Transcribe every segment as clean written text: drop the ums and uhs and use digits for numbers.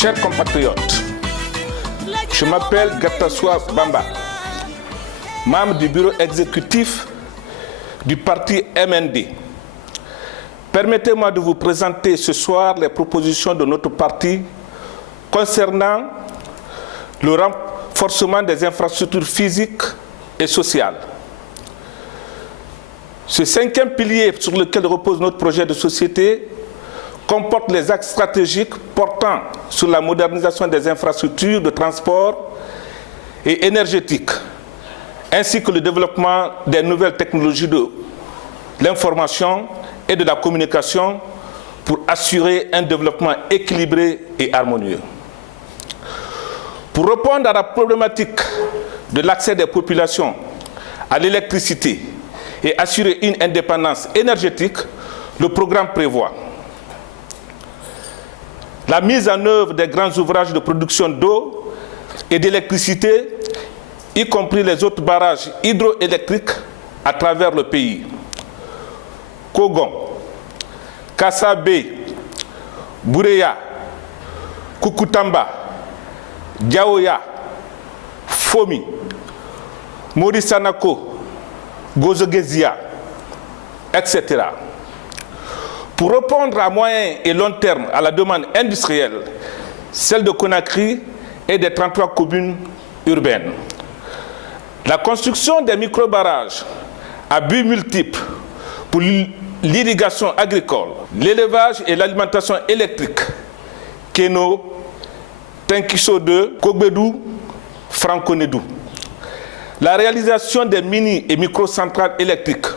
Chers compatriotes, je m'appelle Gatasoua Bamba, membre du bureau exécutif du parti MND. Permettez-moi de vous présenter ce soir les propositions de notre parti concernant le renforcement des infrastructures physiques et sociales. Ce cinquième pilier sur lequel repose notre projet de société comporte les axes stratégiques portant sur la modernisation des infrastructures de transport et énergétiques, ainsi que le développement des nouvelles technologies de l'information et de la communication pour assurer un développement équilibré et harmonieux. Pour répondre à la problématique de l'accès des populations à l'électricité et assurer une indépendance énergétique, le programme prévoit la mise en œuvre des grands ouvrages de production d'eau et d'électricité, y compris les autres barrages hydroélectriques à travers le pays. Kogon, Kassabe, Boureya, Kukutamba, Diaoya, Fomi, Morisanako, Gozogezia, etc. Pour répondre à moyen et long terme à la demande industrielle, celle de Conakry et des 33 communes urbaines. La construction des micro-barrages à but multiple pour l'irrigation agricole, l'élevage et l'alimentation électrique, Keno, Tenkiso 2, Kogbedou, Franconedou. La réalisation des mini- et micro-centrales électriques,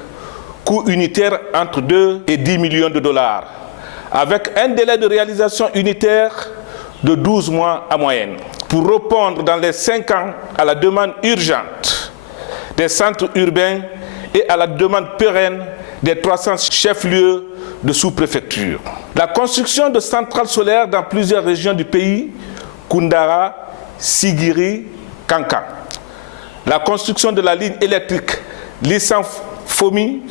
coût unitaire entre 2 et 10 millions de dollars, avec un délai de réalisation unitaire de 12 mois en moyenne, pour répondre dans les 5 ans à la demande urgente des centres urbains et à la demande pérenne des 300 chefs-lieux de sous-préfecture. La construction de centrales solaires dans plusieurs régions du pays, Koundara, Sigiri, Kankan. La construction de la ligne électrique Lissan-Fomi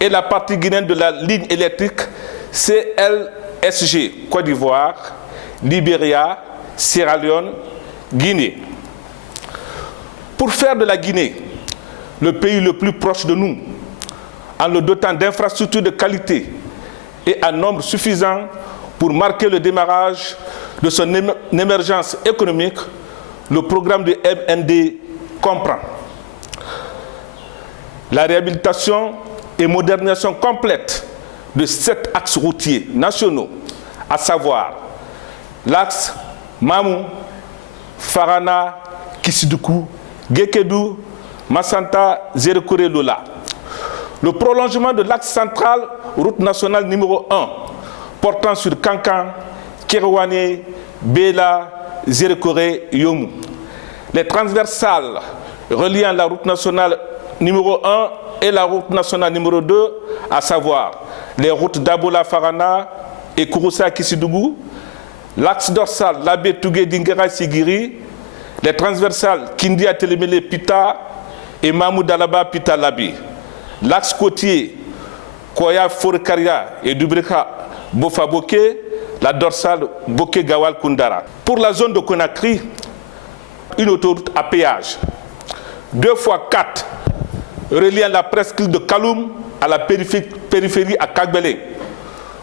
et la partie guinéenne de la ligne électrique CLSG, Côte d'Ivoire, Libéria, Sierra Leone, Guinée. Pour faire de la Guinée le pays le plus proche de nous, en le dotant d'infrastructures de qualité et en nombre suffisant pour marquer le démarrage de son émergence économique, le programme de MND comprend la réhabilitation et modernisation complète de 7 axes routiers nationaux, à savoir l'axe Mamou, Farana, Kisidoukou, Gekedou, Massanta, Zérekore, Lola. Le prolongement de l'axe central, route nationale numéro 1, portant sur Kankan, Kérouane, Bela, Zérekore, Yomou. Les transversales reliant la route nationale numéro 1 et la route nationale numéro 2, à savoir les routes d'Abola Farana et Kouroussa Kissidougou, l'axe dorsal Labé Tougué Dingera Sigiri, les transversales Kindia Telemele Pita et Mahmoud Alaba Pita Labi, l'axe côtier Koya Forekaria et Dubreka Bofa-Boké, la dorsale Boké Gawal Koundara. Pour la zone de Conakry, une autoroute à péage, 2x4, reliant la presqu'île de Kaloum à la périphérie à Kagbele,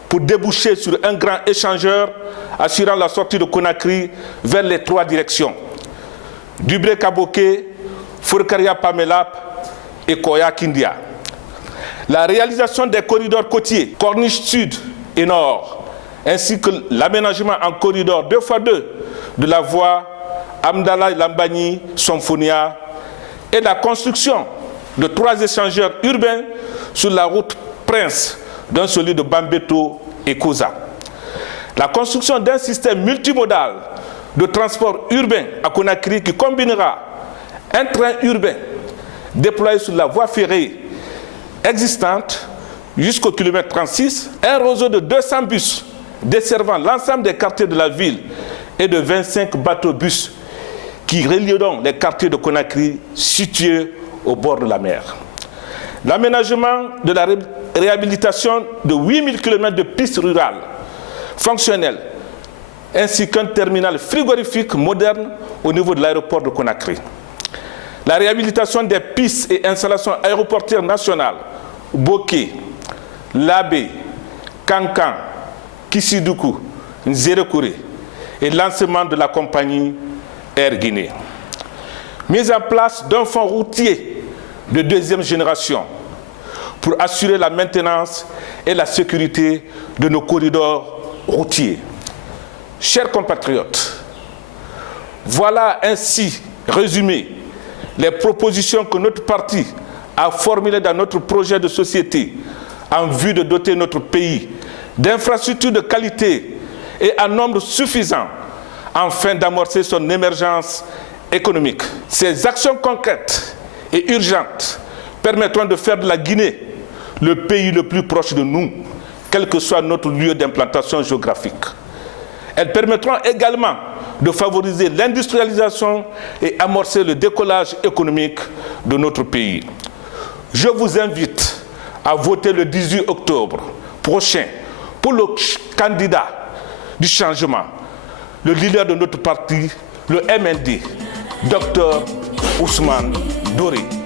pour déboucher sur un grand échangeur assurant la sortie de Conakry vers les 3 directions, Dubreka-Boké, Forekaria Pamelap et Koya Kindia. La réalisation des corridors côtiers, Corniche Sud et Nord, ainsi que l'aménagement en corridor 2x2 de la voie Amdala Lambani, Somfonia, et la construction de 3 échangeurs urbains sur la route Prince, dont celui de Bambeto et Koza. La construction d'un système multimodal de transport urbain à Conakry qui combinera un train urbain déployé sur la voie ferrée existante jusqu'au kilomètre 36, un réseau de 200 bus desservant l'ensemble des quartiers de la ville et de 25 bateaux-bus qui relieront les quartiers de Conakry situés au bord de la mer. L'aménagement de la réhabilitation de 8000 km de pistes rurales fonctionnelles ainsi qu'un terminal frigorifique moderne au niveau de l'aéroport de Conakry. La réhabilitation des pistes et installations aéroportuaires nationales, Boké, Labé, Kankan, Kissidougou, Nzérékouré et lancement de la compagnie Air Guinée. Mise en place d'un fonds routier de deuxième génération pour assurer la maintenance et la sécurité de nos corridors routiers. Chers compatriotes, voilà ainsi résumé les propositions que notre parti a formulées dans notre projet de société en vue de doter notre pays d'infrastructures de qualité et en nombre suffisant afin d'amorcer son émergence économique. Ces actions concrètes et urgentes permettront de faire de la Guinée le pays le plus proche de nous, quel que soit notre lieu d'implantation géographique. Elles permettront également de favoriser l'industrialisation et amorcer le décollage économique de notre pays. Je vous invite à voter le 18 octobre prochain pour le candidat du changement, le leader de notre parti, le MND, Dr Ousmane Doré.